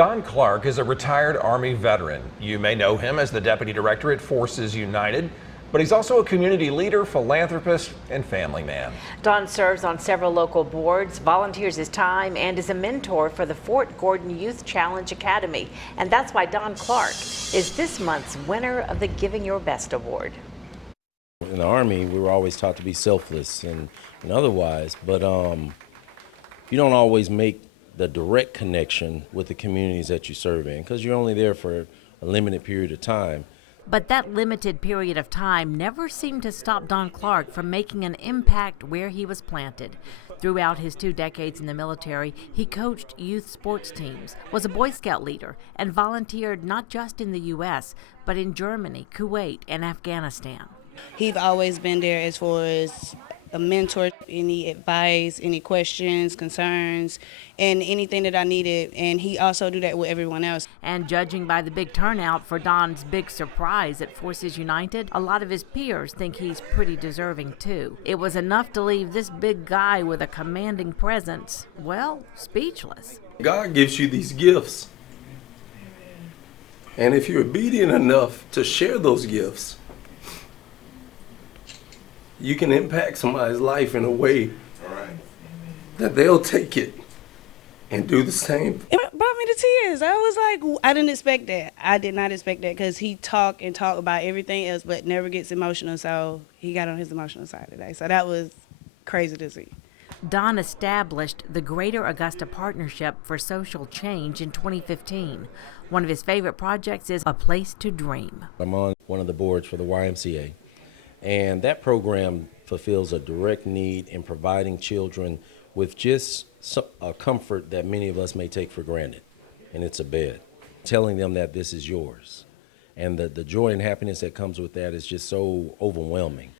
Don Clark is a retired Army veteran. You may know him as the Deputy Director at Forces United, but he's also a community leader, philanthropist, and family man. Don serves on several local boards, volunteers his time, and is a mentor for the Fort Gordon Youth Challenge Academy. And that's why Don Clark is this month's winner of the Giving Your Best Award. In the Army, we were always taught to be selfless and otherwise, but you don't always make the direct connection with the communities that you serve in because you're only there for a limited period of time. But that limited period of time never seemed to stop Don Clark from making an impact where he was planted. Throughout his 2 decades in the military, he coached youth sports teams, was a Boy Scout leader, and volunteered not just in the U.S., but in Germany, Kuwait, and Afghanistan. He's always been there as far as a mentor, any advice, any questions, concerns, and anything that I needed. And he also do that with everyone else. And judging by the big turnout for Don's big surprise at Forces United, a lot of his peers think he's pretty deserving too. It was enough to leave this big guy with a commanding presence, well, speechless. God gives you these gifts. And if you're obedient enough to share those gifts, you can impact somebody's life in a way that they'll take it and do the same. It brought me to tears. I was like, I didn't expect that. I did not expect that because he talk about everything else but never gets emotional. So he got on his emotional side today. So that was crazy to see. Don established the Greater Augusta Partnership for Social Change in 2015. One of his favorite projects is A Place to Dream. I'm on one of the boards for the YMCA. And that program fulfills a direct need in providing children with just a comfort that many of us may take for granted, and it's a bed. Telling them that this is yours. And the joy and happiness that comes with that is just so overwhelming.